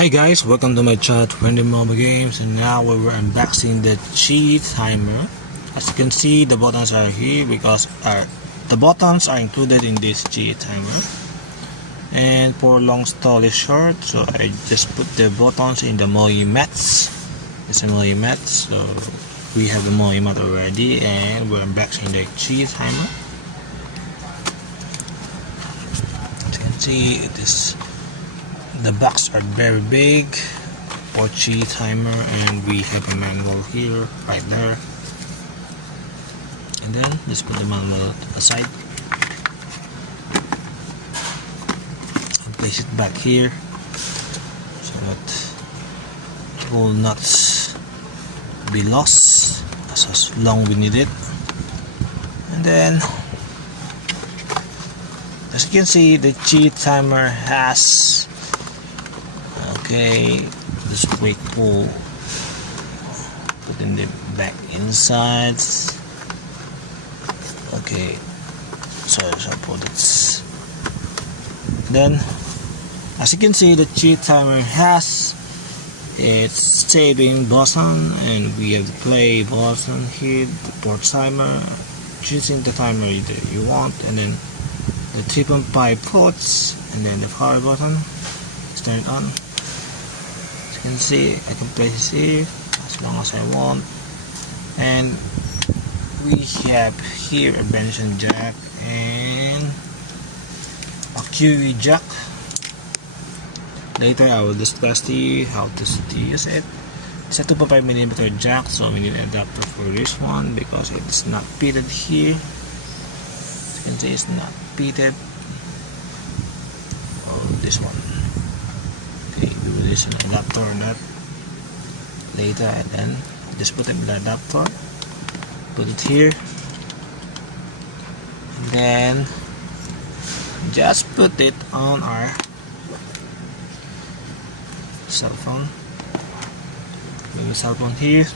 Hi guys, welcome to my channel Mobagames, and now we're unboxing the QiYi timer. As you can see, the buttons are here because the buttons are included in this QiYi timer. And for long story short, so I just put the buttons in the Moyi mats. It's a Moyi mat, so we have the Moyi mat already, and we're unboxing the QiYi timer. As you can see, the box are very big for QiYi timer, and we have a manual here, right there. And then let's put the manual aside and place it back here so that it will not be lost as long we need it. And then as you can see, the QiYi timer has this quick pull, put in the back inside. Okay, so I put it. Then as you can see, the QiYi timer has its saving button, and we have the play button here, the port timer, choosing the timer that you want, and then the 3.5 ports, and then the power button is turned on. As you can see, I can place it here as long as I want, and we have here a Benson jack and a QiYi jack. Later I will discuss to you how to use it. It's a 2.5mm jack, so we need an adapter for this one because it is not pitted here. As you can see, it's not pitted. Oh, this one. Okay, we will use an adapter on that later, and then just put it in the adapter, put it here, and then just put it on our cell phone. Put the cell phone here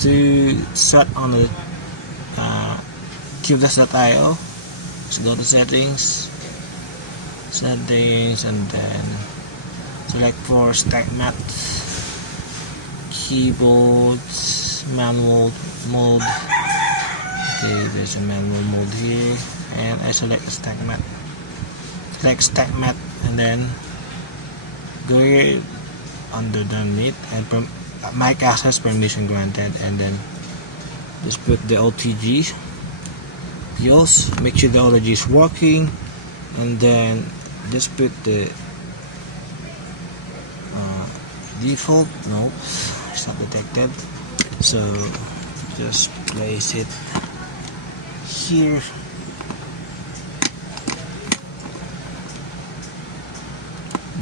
to set on the QiYi.io. So go to settings, and then select for stack mat, keyboards, manual mode. Okay, there's a manual mode here, and I select stack mat. Select stack mat, and then go here underneath and mic access permission granted, and then just put the OTG POS. Make sure the OTG is working, and then just put the default. No, it's not detected, so just place it here.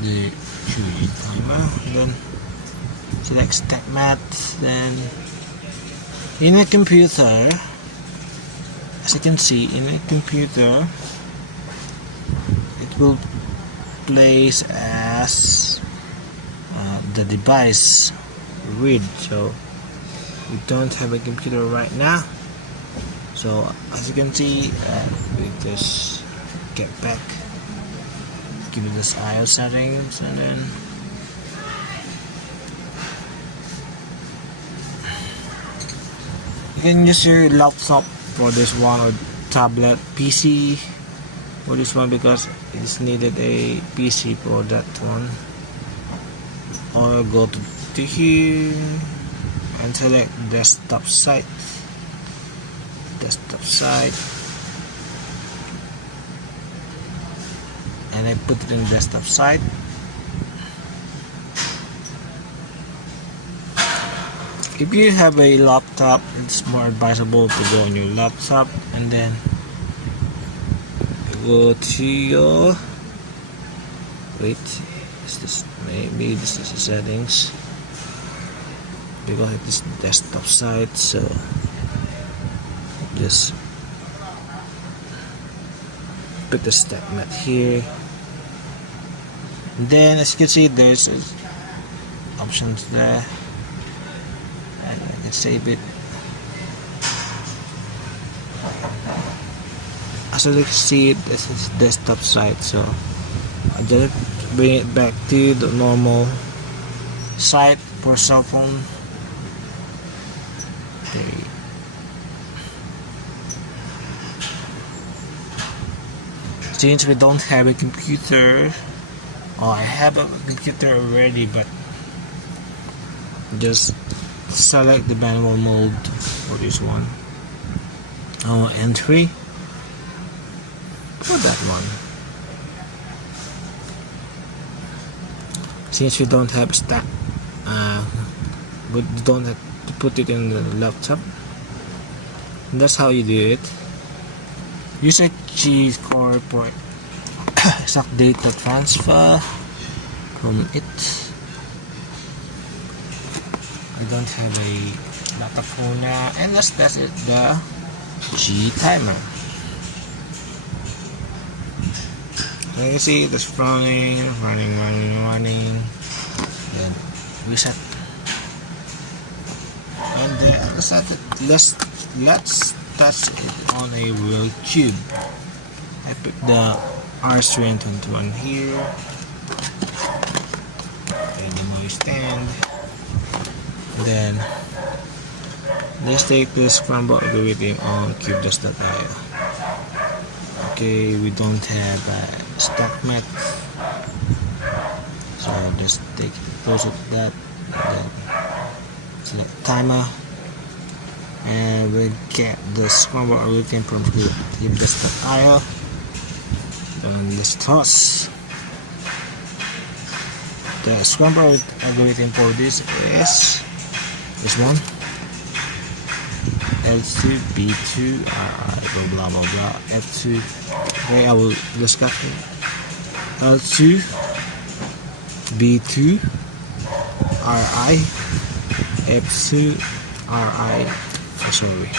The QiYi timer, then select stack mat. Then in a computer, as you can see, in a computer it will place as the device read. So we don't have a computer right now, so as you can see, we just get back, give it this IO settings, and then you can use your laptop for this one, or tablet, PC for this one, because it's needed a PC for that one. Or go to here and select desktop site, and I put it in desktop site. If you have a laptop, it's more advisable to go on your laptop, and then go to your maybe this is the settings, because it is desktop site. So just put the stack mat here, and then as you can see, there's options there, and I can save it. As you can see, this is desktop site, so I just bring it back to the normal site for cell phone. Okay. Since we don't have a computer, I have a computer already, but just select the manual mode for this one. Entry for that one. Since we don't have we don't have to put it in the laptop. And that's how you do it. Use a QiYi core for exact data transfer from it. I don't have a laptop phone now, and that's it. The QiYi timer. You see this running, then reset, and let's touch it on a real cube. I put the R321 here, and the noise stand. Then let's take the Scrambler algorithm on cube.io. Okay, we don't have a stock mat, so just take close of that, and then select timer, and we get the Scrambler algorithm from cube.io. Then let's toss. The Scrambler algorithm for this is this one: L2 B2 RI blah blah blah F2. Okay, I will discuss it. L2 B2 RI F2 RI. Oh, sorry,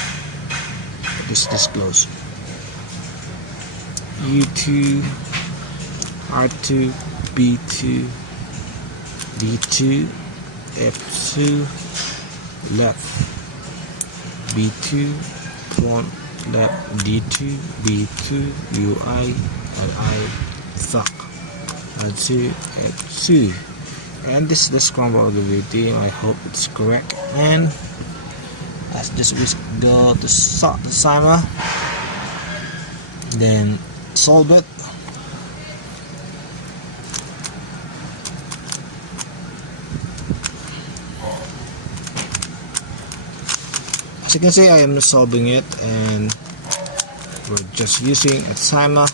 this close. U2 R2 B2 B2 F2 left B2 front left D2 B2 UI LI stock L2 F2, and this is the Scrambler algorithm. I hope it's correct, and let's just go to start the timer, then solve it. As you can see, I am solving it, and we're just using a timer.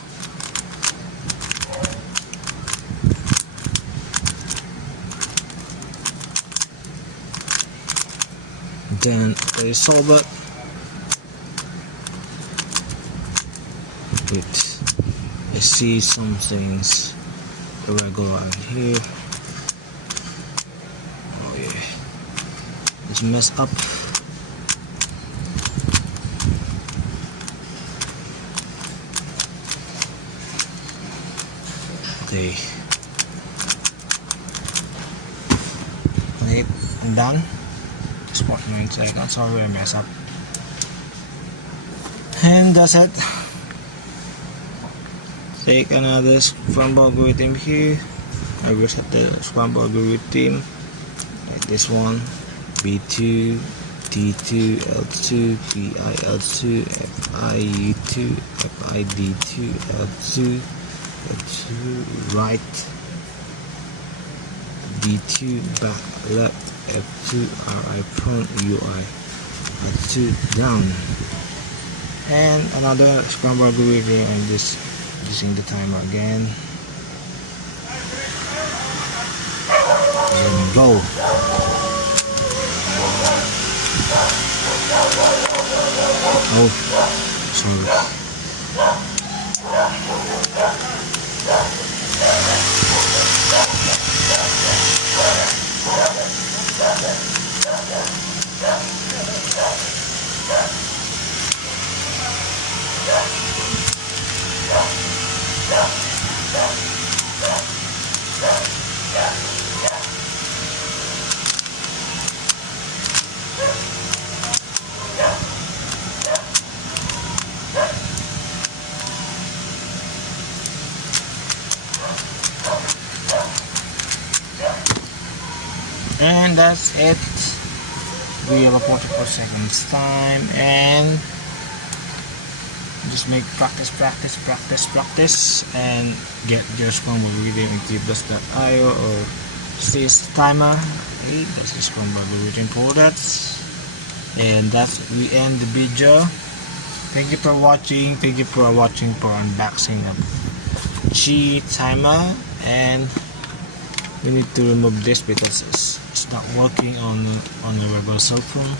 Then I solve it. Wait, I see some things irregular here. Oh yeah, it's messed up. Okay, okay, I'm done. Just 49 seconds. Sorry, I messed up. And that's it. Take another Scrambler algorithm here. I reset the Scrambler algorithm like this one: B2 D2 L2 PI L2 FI U2 FI D2 L2 F2 right D2 back left F2 RI front UI F2 down, and another Scrambler algorithm, and this using the timer again, and go. Oh, sorry. And that's it. We have a 44 seconds time, and just make practice, and get your Scrambler reading in QiYi.io or this timer. Okay, that's the Scrambler reading for that. And that's we end the video. Thank you for watching. Thank you for watching for unboxing of QiYi timer, and we need to remove this because it's not working on a regular cell phone,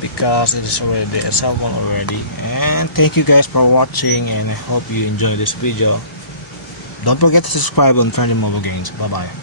because it is already a cell phone already. And thank you guys for watching, and I hope you enjoy this video. Don't forget to subscribe on Friendly Mobagames. Bye bye.